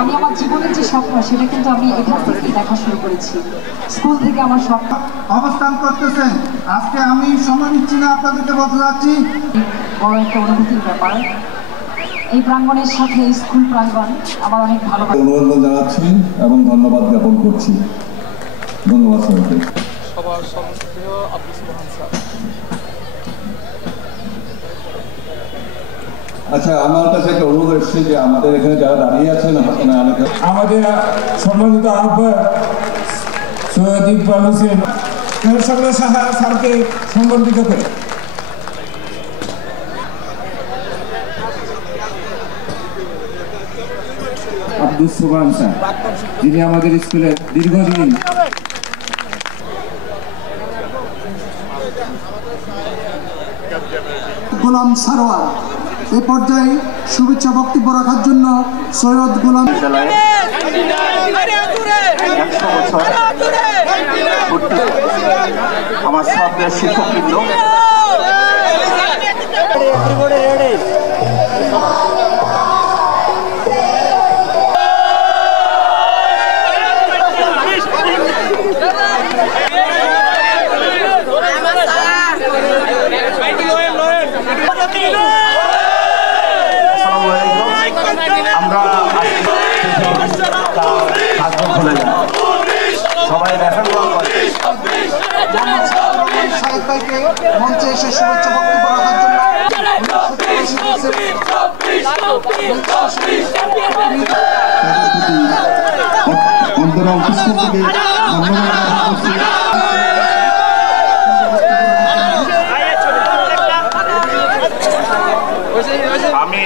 আমি আমার জীবনের যে স্বপ্ন সেটা কিন্তু আমি এখান থেকেই দেখা শুরু করেছি। স্কুল থেকে আমার স্বপ্ন অবস্থান করতেছেন। আজকে আমি সময় নিচ্ছি না, আপনাদেরকে বলতে যাচ্ছি বড় একটা অনুভূতির ব্যাপার। এই প্রাঙ্গণের সাথে স্কুল প্রাঙ্গণ আমার অনেক ভালো লাগে। অভিনন্দন জানাচ্ছি এবং ধন্যবাদ জ্ঞাপন করছি। ধন্যবাদ সবাইকে। সবার শ্রদ্ধেয় আব্দুল সুবহান স্যার। আচ্ছা, আমার কাছে একটা অনুরোধ এসেছে যে আমাদের এখানে যারা দাঁড়িয়ে আছেন আমাদের সম্মানিত আহ্বায়ক সৈয়দ ইকবাল হোসেন স্যারকে সম্বর্ধিত করে আব্দুল সুবহান স্যার, যিনি আমাদের স্কুলের দীর্ঘদিন গোলাম সারোয়ার এই পর্যায়ে শুভেচ্ছা বক্তব্য রাখার জন্য সৈয়দ গোলাম আমার শ্রদ্ধেয় শিক্ষকবৃন্দ, সবাই দেখা মঞ্চে এসে শুভেচ্ছা বক্তব্য রাখার জন্য অন্তরা অফিস থেকে আমি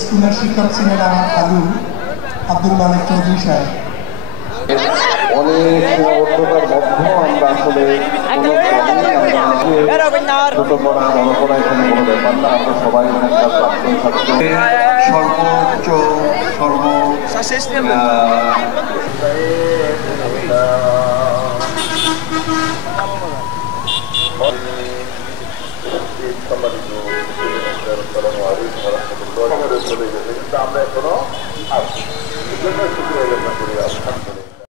স্কুলের শিক্ষক ছিলেন আমার খালু আব্দুল মালিক চৌধুরী সাহেব। অনেক সীমাবদ্ধতার মধ্যেও আমরা আসলে ছোট পড়া বড় পড়া এখানে কোনো ব্যাপার না। আমরা সবাই একটা প্রাক্তন ছাত্র, সর্বোচ্চ আমরা এখনো আসি। এই জন্য শুক্রিয়া জ্ঞাপন করি।